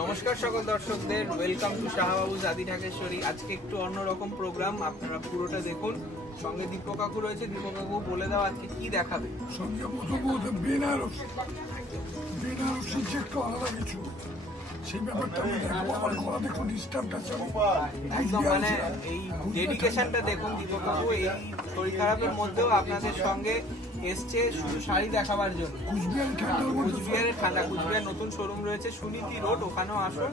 নমস্কার সকল দর্শকদের, ওয়েলকাম টু শাহবাবুজ আদি ঢাকেশ্বরী। আজকে একটু অন্যরকম প্রোগ্রাম, আপনারা পুরোটা দেখুন। সঙ্গে দীপক কাকু রয়েছে। দীপক কাকু বলে দাও আজকে কি দেখাবে। সঙ্গে প্রথমত বেনারসি যে একটু আলাদা কিছু, সেই ব্যাপারটা আমি দেখবো। আমার গলা দেখুন ডিস্টার্বটা চলে একদম, মানে এই ডেডিকেশনটা দেখুন দীপক কাকু। এই শরীর খারাপের মধ্যেও আপনাদের সঙ্গে এসছে শুধু শাড়ি দেখাবার জন্য। কুচবিহারের ঠান্ডা, কুচবিহার নতুন শোরুম রয়েছে সুনীতি রোড, ওখানেও আসুন।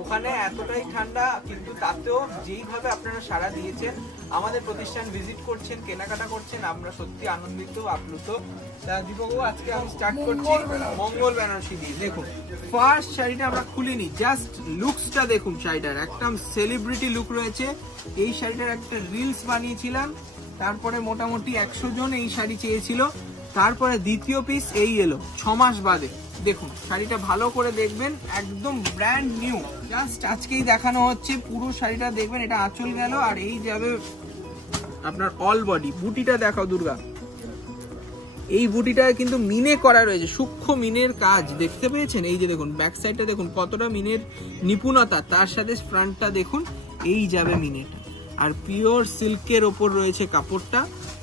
ওখানে এতটাই ঠান্ডা, কিন্তু তাতেও যেইভাবে আপনারা সাড়া দিয়েছেন, আমাদের প্রতিষ্ঠান ভিজিট করছেন, কেনাকাটা করছেন, আমরা সত্যি আনন্দিত, আপ্লুত। দীপক আজকে আমি স্টার্ট করছি মঙ্গল বেনারসি দিয়ে। দেখুন ফার্স্ট শাড়িটা আমরা খুলিনি, জাস্ট লুকসটা দেখুন। শাড়িটার একদম সেলিব্রিটি লুক রয়েছে। এই শাড়িটার একটা রিলস বানিয়েছিলাম, তারপরে মোটামুটি 100 জন এই শাড়ি চেয়েছিল। তারপরে দ্বিতীয় পিস এই এলো 6 মাস বাদে। দেখুন শাড়িটা ভালো করে দেখবেন, একদম ব্র্যান্ড নিউ, জাস্ট আজকেই দেখানো হচ্ছে। পুরো শাড়িটা দেখবেন, এটা আঁচল গেল, আর এই যাবে আপনার অল বডি। বুটিটা দেখাও দুর্গা। এই বুটিটা কিন্তু মিনে করা রয়েছে, সূক্ষ্ম মিনের কাজ দেখতে পেয়েছেন। এই যে দেখুন ব্যাক সাইডটা দেখুন কতটা মিনের নিপুণতা, তার সাথে ফ্রন্টটা দেখুন, এই যাবে মিনেটা। আর পিওর সিল্কের ওপর রয়েছে কাপড়টা,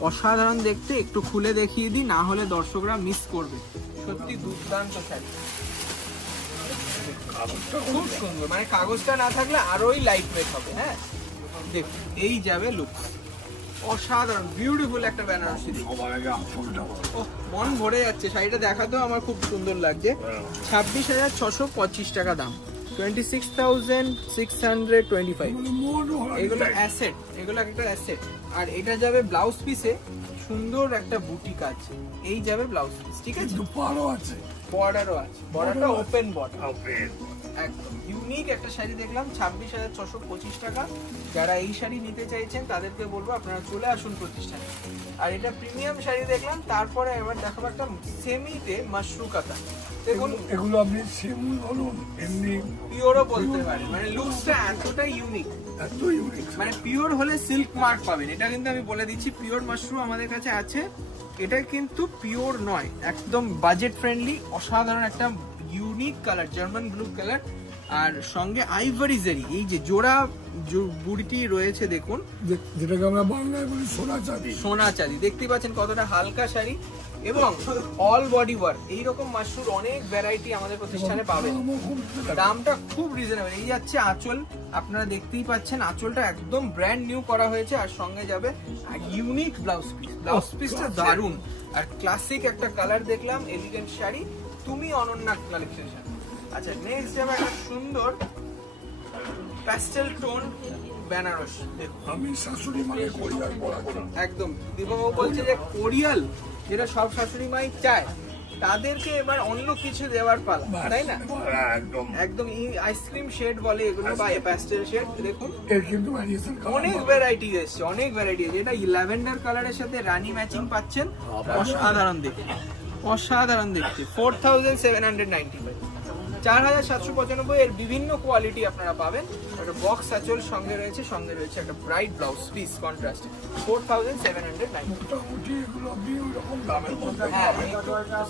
অসাধারণ দেখতে। একটু খুলে দেখিয়ে দিই, না হলে দর্শকরা মিস করবে। সত্যি দুর্দান্ত শাড়ি, খুব সুন্দর। মানে কাগজটা না থাকলে আরোই লাইট ওয়েট হবে। হ্যাঁ দেখুন, এই যাবে লুক, অসাধারণ বিউটিফুল একটা বেনারসি। মন ভরে যাচ্ছে, শাড়িটা দেখাতেও আমার খুব সুন্দর লাগছে। 26,625 টাকা দাম, 26,625। এগুলো অ্যাসেট, এগুলো একটা অ্যাসেট। আর এটা যাবে ব্লাউজ পিসে, সুন্দর একটা বুটি কাজ। এই যাবে ব্লাউজ পিস, ঠিক আছে। বর্ডারও আছে, বর্ডারটা ওপেন বর্ডার, একদম ইউনিক একটা শাড়ি দেখলাম। 26,625 টাকা। যারা এই শাড়ি নিতে চাইছেন তাদেরকে বলবো আপনারা চলে আসুন প্রতিষ্ঠানে। আর এটা প্রিমিয়াম শাড়ি দেখলাম। তারপরে এবার দেখাবো একটা সেমিতে মাশরু কাতা। দেখুন এগুলো আপনি সেমি বলুন, এমনি পিওরও বলতে পারেন। মানে লুকসটা এতটা ইউনিক, এত ইউনিক। মানে পিওর হলে সিল্ক মার্ক পাবেন। এটা কিন্তু আমি বলে দিচ্ছি, পিওর মাশরু আমাদের কাছে আছে। এটা কিন্তু পিওর নয়, একদম বাজেট ফ্রেন্ডলি, অসাধারণ একটা unique colour, German blue colour. আর সঙ্গে আইভরি জারি, এই যে জোড়া বুড়িটি রয়েছে দেখুন, যেটাকে আমরা বাংলায় বলি সোনা চাঁদি। সোনা চাঁদি দেখতেই পাচ্ছেন, কতটা হালকা শাড়ি এবং অল বডি ওয়ার্ক। এইরকম মাশরুর অনেক ভ্যারাইটি আমাদের প্রতিষ্ঠানে পাবেন, দামটা খুব রিজনেবল। এই যাচ্ছে আঁচল, আপনারা দেখতেই পাচ্ছেন আঁচলটা একদম ব্র্যান্ড নিউ করা হয়েছে। আর সঙ্গে যাবে ইউনিক ব্লাউজ পিস, ব্লাউজ পিসটা দারুণ। আর ক্লাসিক একটা কালার দেখলাম, এলিগেন্ট শাড়ি, তুমি অনন্যা কালেকশন। আচ্ছা নেক্সট যাবে একটা সুন্দর প্যাস্টেল টোন বেনারসি। দেখুন আমি শাশুড়ি মাকে কোরিয়াল পড়াচ্ছি, একদম দীপক বলছে যে কোরিয়াল, যেটা সব শাশুড়ি মাই চায়, তাদেরকে এবার অন্য কিছু দেওয়ার পালা, তাই না? একদম আইসক্রিম শেড বলে এগুলো, বা প্যাস্টেল শেড। দেখুন এর কিন্তু অনেক ভ্যারাইটি এসছে, অনেক ভ্যারাইটি। এটা ল্যাভেন্ডার কালারের সাথে রানী ম্যাচিং পাচ্ছেন, অসাধারণ দেখতে, অসাধারণ দেখতে। 4,795, 4,795। এর বিভিন্ন কোয়ালিটি আপনারা পাবেন। একটা বক্স আঁচল সঙ্গে রয়েছে, সঙ্গে রয়েছে একটা ব্রাইট ব্লাউজ পিস কন্ট্রাস্ট। 4,795। হ্যাঁ,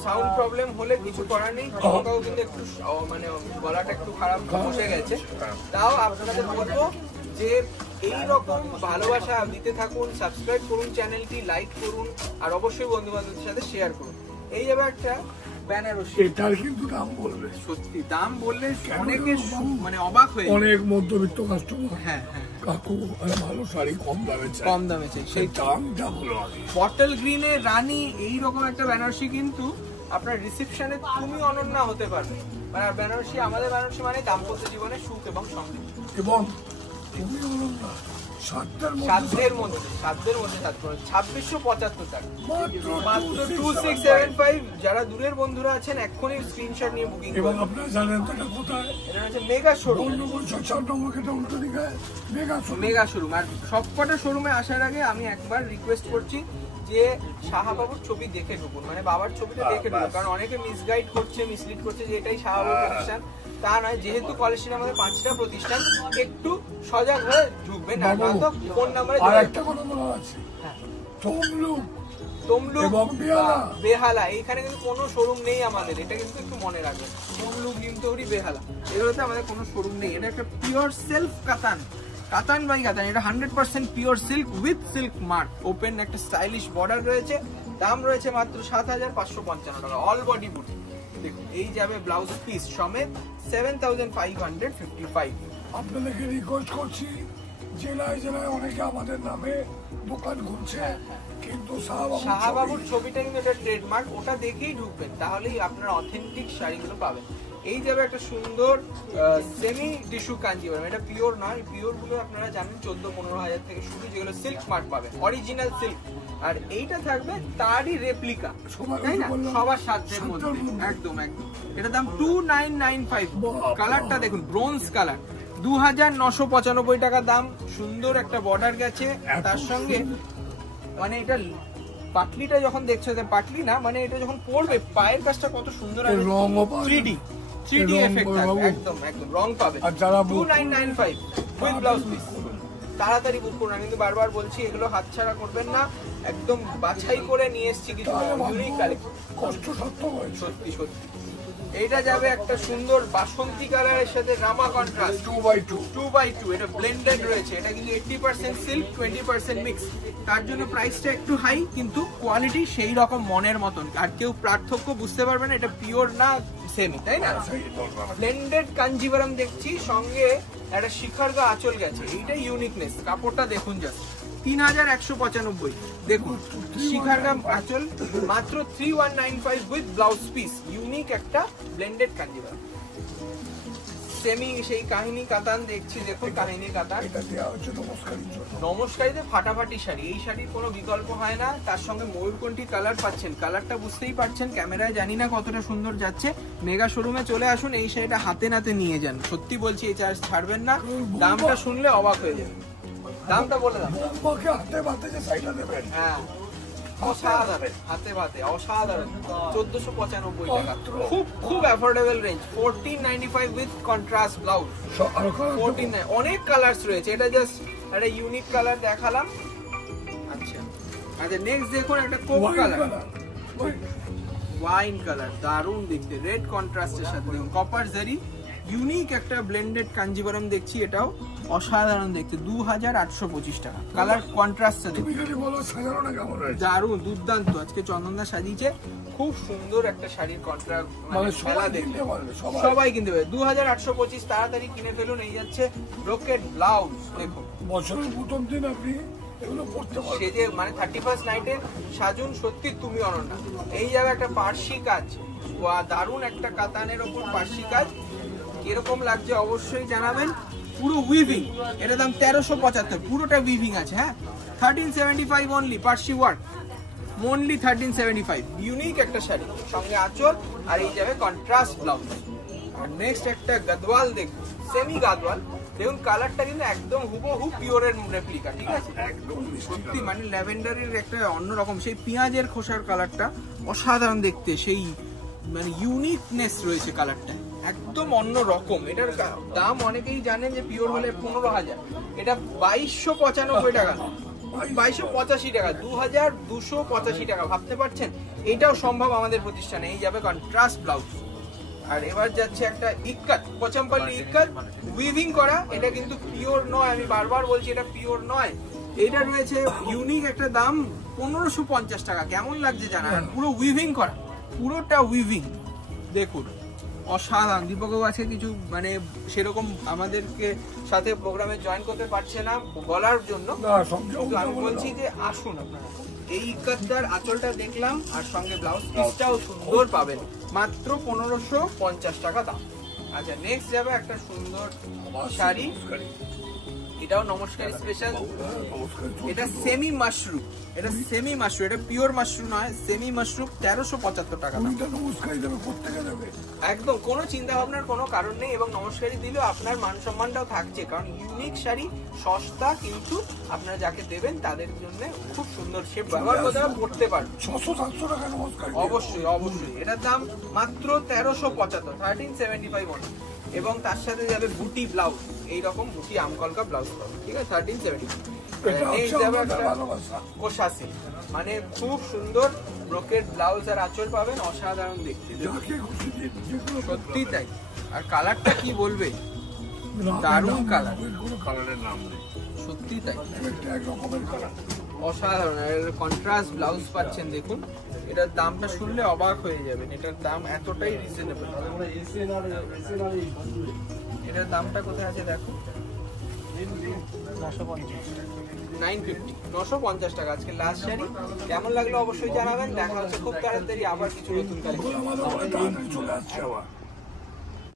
সাউন্ড প্রবলেম হলে কিছু করার নেই। কিন্তু একটু মানে গলাটা একটু খারাপ বসে গেছে, তাও আপনাদের বলবো যে এইরকম ভালোবাসা দিতে থাকুন, সাবস্ক্রাইব করুন চ্যানেলটি, লাইক করুন, আর অবশ্যই বন্ধু বান্ধবদের সাথে শেয়ার করুন। এই যাবে একটা বেনারসি, এটার কিন্তু দাম বলবে, সত্যি দাম বললে অনেকে মানে অবাক হয়ে, অনেক মধ্যবিত্ত কাস্টমার। হ্যাঁ হ্যাঁ, কাকু ভালো শাড়ি কম দামে চাই, কম দামে চাই, সেই দামটা বলো। বটল গ্রিনে রানী এইরকম একটা বেনারসি কিন্তু আপনার রিসেপশনে তুমি অনন্যা হতে পারবে। মানে বেনারসি, আমাদের বেনারসি মানে দাম্পত্য জীবনে সুখ এবং সমৃদ্ধি, এবং তুমি অনন্যা সাধ্যের মধ্যে 2675 টাকা মাত্র 2675। যারা দূরের বন্ধুরা আছেন এক্ষুনি স্ক্রিনশট নিয়ে বুকিং করুন। এবং আপনারা জানেন তো এটা কোথায়? এটা হচ্ছে মেগা শোরুম, মেগা শোরুম। আর সবকটা শোরুমে আসার আগে আমি একবার রিকোয়েস্ট করছি যে শাহবাবুর ছবি দেখে ঢুকুন, মানে বাবার ছবিটা দেখে ঢুকুন। কারণ অনেকে মিসগাইড করছে, মিসলিড করছে যে এটাই শাহবাবুর প্রতিষ্ঠান। তা নয়, যেহেতু কলেজে আমাদের 5টা প্রতিষ্ঠান, একটু সজাগ হয়ে ঢুকবেন। আর ফোন নাম্বারে আর একটা কথা বলা আছে, তমলুক তমলুক এবং বেহালা, এইখানে কিন্তু কোনো শোরুম নেই আমাদের, এটা কিন্তু একটু মনে রাখবেন। তমলুক, নিমতৌরি, বেহালা, এগুলোতে আমাদের কোনো শোরুম নেই। এটা একটা পিওর সেলফ কাতান, কাতান বাই কাতান। এটা 100% pure silk with silk mark, open একটা স্টাইলিশ বর্ডার রয়েছে। দাম রয়েছে মাত্র 7,555 টাকা, অল বডি বুট। দেখুন এই যাবে ব্লাউজ পিস সমেত 7,555। আপনাদেরকে রিকোয়েস্ট করছি, জেলায় জেলায় অনেকে আমাদের নামে দোকান খুলছে, কিন্তু শাহবাবুর ছবিটা কিন্তু এটা ট্রেডমার্ক, ওটা দেখেই ঢুকবেন, তাহলেই আপনারা অথেন্টিক শাড়িগুলো পাবেন। এই যাবে একটা সুন্দর সেমি টিস্যু কাঞ্জিভারম, এটা পিওর নয়, পিওর গুলো আপনারা জানেন 14-15 হাজার থেকে শুরু, যেগুলো সিল্ক মার্ক পাবেন, অরিজিনাল সিল্ক। আর এইটা থাকবে তারই রেপ্লিকা, তাই না, সবার সাধ্যের মধ্যে, একদম একদম। এটা দাম 2995। কালারটা দেখুন, ব্রোঞ্জ কালার, 2,995 টাকা দাম। সুন্দর একটা বর্ডার গেছে তার সঙ্গে, মানে এটা পাটলিটা যখন দেখছো, পাটলি না মানে এটা যখন পরবে পায়ের কাজটা কত সুন্দর, 3D এফেক্ট থাকবে, একদম একদম রং পাবে। 2995 উইথ ব্লাউজ পিস। তাড়াতাড়ি বুক করুন, কিন্তু বারবার বলছি এগুলো হাতছাড়া করবেন না, একদম বাছাই করে নিয়ে এসেছি কিছু ইউনিক কালেকশন, সত্যি সত্যি। এইটা যাবে একটা সুন্দর বাসন্তী কালারের সাথে রামা কন্ট্রাস্ট 2x2, এটা ব্লেন্ডেড রয়েছে, এটা কিন্তু 80% সিল্ক 20% মিক্স, তার জন্য প্রাইসটা একটু হাই, কিন্তু কোয়ালিটি সেই রকম মনের মতন, আর কেউ পার্থক্য বুঝতে পারবে না এটা পিওর না সেমি, তাই না। ব্লেন্ডেড কাঞ্জিভারম দেখছি, সঙ্গে একটা শিখারগা আঁচল গেছে, এইটা ইউনিকনেস। কাপড়টা দেখুন জাস্ট, 3,195। দেখুন শিখারগা আঁচল মাত্র 3,195 উইথ ব্লাউজ পিস, ইউনিক একটা ব্লেন্ডেড কাঞ্জিভারম। সেমি সেই কাহিনী কাতান দেখছি, দেখুন কাহিনী কাতান, নমস্কারীতে ফাটাফাটি শাড়ি, এই শাড়ির কোনো বিকল্প হয় না। তার সঙ্গে ময়ূরকণ্ঠী কালার পাচ্ছেন, কালারটা বুঝতেই পারছেন, ক্যামেরায় জানি না কতটা সুন্দর যাচ্ছে। মেগা শোরুমে চলে আসুন, এই শাড়িটা হাতে নাতে নিয়ে যান, সত্যি বলছি এই চার্জ ছাড়বেন না। দামটা শুনলে অবাক হয়ে যাবে, দামটা বলে দাম। হ্যাঁ অসাধারণ, হাতে ভাতে অসাধারণ, 1495 টাকা, খুব খুব affordable range. 1495 with contrast blouse, 14 অনেক কালার্স রয়েছে, এটা জাস্ট একটা ইউনিক কালার দেখালাম। আচ্ছা আচ্ছা, নেক্সট দেখুন একটা কোক কালার, ওয়াইন কালার, দারুণ দেখতে, রেড কন্ট্রাস্টের সাথে দেখুন কপার জারি, ইউনিক একটা ব্লেন্ডেড কাঞ্জিভারম দেখছি, এটাও অসাধারণ দেখতে, 2,825 টাকা। কালার কন্ট্রাস্টটা দেখুন দারুণ দুর্দান্ত। আজকে চন্দনদা সাজিয়েছে, খুব সুন্দর একটা শাড়ির কন্ট্রাস্ট, মানে সবাই কিনতে পারে। 2,825, তাড়াতাড়ি কিনে ফেলুন। এই যাচ্ছে ব্রোকেট ব্লাউজ, দেখুন বছরের প্রথম দিন আপনি সেজে মানে 31st নাইটে সাজুন, সত্যি তুমি অনন্যা। এই যাবে একটা পার্সি কাজ, দারুণ একটা কাতানের ওপর পার্সি কাজ, কিরকম লাগছে অবশ্যই জানাবেন। পুরো উইভিং, এটা দাম 1375, পুরোটা উইভিং আছে। হ্যাঁ 1375 only, Parsi work only 1375, unique একটা শাড়ি, সঙ্গে আঁচল, আর এই যাবে কন্ট্রাস্ট ব্লাউজ। আর নেক্সট একটা গাদওয়াল দেখুন, সেমি গাদওয়াল, দেখুন কালারটা কিন্তু একদম হুবহু পিওরের রেপ্লিকা, ঠিক আছে, সত্যি মানে ল্যাভেন্ডারের একটা অন্যরকম, সেই পেঁয়াজের খোসার কালারটা অসাধারণ দেখতে, সেই মানে ইউনিকনেস রয়েছে কালারটা, একদম অন্য রকম। এটার দাম অনেকেই জানেন যে পিওর হলে 15,000, এটা 2,295 টাকা, 2,285 টাকা, 2,285 টাকা, ভাবতে পারছেন? এটাও সম্ভব আমাদের প্রতিষ্ঠানে। এই যাবে কন্ট্রাস্ট ব্লাউজ। আর এবার যাচ্ছে একটা ইক্কাত, পচামপাল্লি ইক্কাত, উইভিং করা, এটা কিন্তু পিওর নয়, আমি বারবার বলছি এটা পিওর নয়। এটা রয়েছে ইউনিক একটা দাম 1,550 টাকা, কেমন লাগছে জানান, পুরো উইভিং করা, পুরোটা উইভিং, দেখুন অসাধারণ। দীপকও আছে কিছু মানে সেরকম আমাদেরকে সাথে প্রোগ্রামে জয়েন করতে পারছে না বলার জন্য, কিন্তু আমি বলছি যে আসুন আপনারা, এই ইক্কাতটার আঁচলটা দেখলাম, আর সঙ্গে ব্লাউজ পিসটাও সুন্দর পাবেন, মাত্র 1,550 টাকা দাম। আচ্ছা নেক্সট যাবে একটা সুন্দর শাড়ি, এটাও নমস্কার স্পেশাল, এটা সেমি মাশরুম, এটা সেমি মাশরুম, এটা পিওর মাশরুম নয়, সেমি মাশরুম, 1375 টাকা দাম। একদম কোনো চিন্তা ভাবনার কোনো কারণ নেই, এবং নমস্কারই দিলেও আপনার মান সম্মানটাও থাকছে, কারণ ইউনিক শাড়ি, সস্তা, কিন্তু আপনারা যাকে দেবেন তাদের জন্য খুব সুন্দর, সে ব্যবহার করে পড়তে পারবে। অবশ্যই অবশ্যই, এটার দাম মাত্র 1375, 1375 এবং তার সাথে যাবে বুটি ব্লাউজ, এইরকম বুটি আমকলকা ব্লাউজ পাবে, ঠিক আছে, 1375। এটা নেই হচ্ছে যাবে আমাদের একটা ভালোবাসা। কোষাসি, মানে খুব সুন্দর ব্রোকেট ব্লাউজ আর আঁচল পাবেন, অসাধারণ দেখতে। যাকে খুশি দিন, যেগুলো সত্যি তাই। আর কালারটা কি বলবে, নাম- দারুণ নাম- কালার। এর কোনো কালারের নাম নেই, সত্যি তাই, একটা এক রকমের কালার। অসাধারণ। এর কন্ট্রাস্ট ব্লাউজ পাচ্ছেন দেখুন, এটার দামটা শুনলে অবাক হয়ে যাবেন, এটার দাম এতটাই রিজনেবল। এটার দামটা কোথায় আছে দেখো, 950 টাকা। আজকে লাস্ট শাড়ি কেমন লাগলো অবশ্যই জানাবেন। দেখা হচ্ছে খুব তাড়াতাড়ি আবার কিছু নতুন কালেকশন। আমাদের অনেক তাড়াতাড়ি চলে আসছে আবার।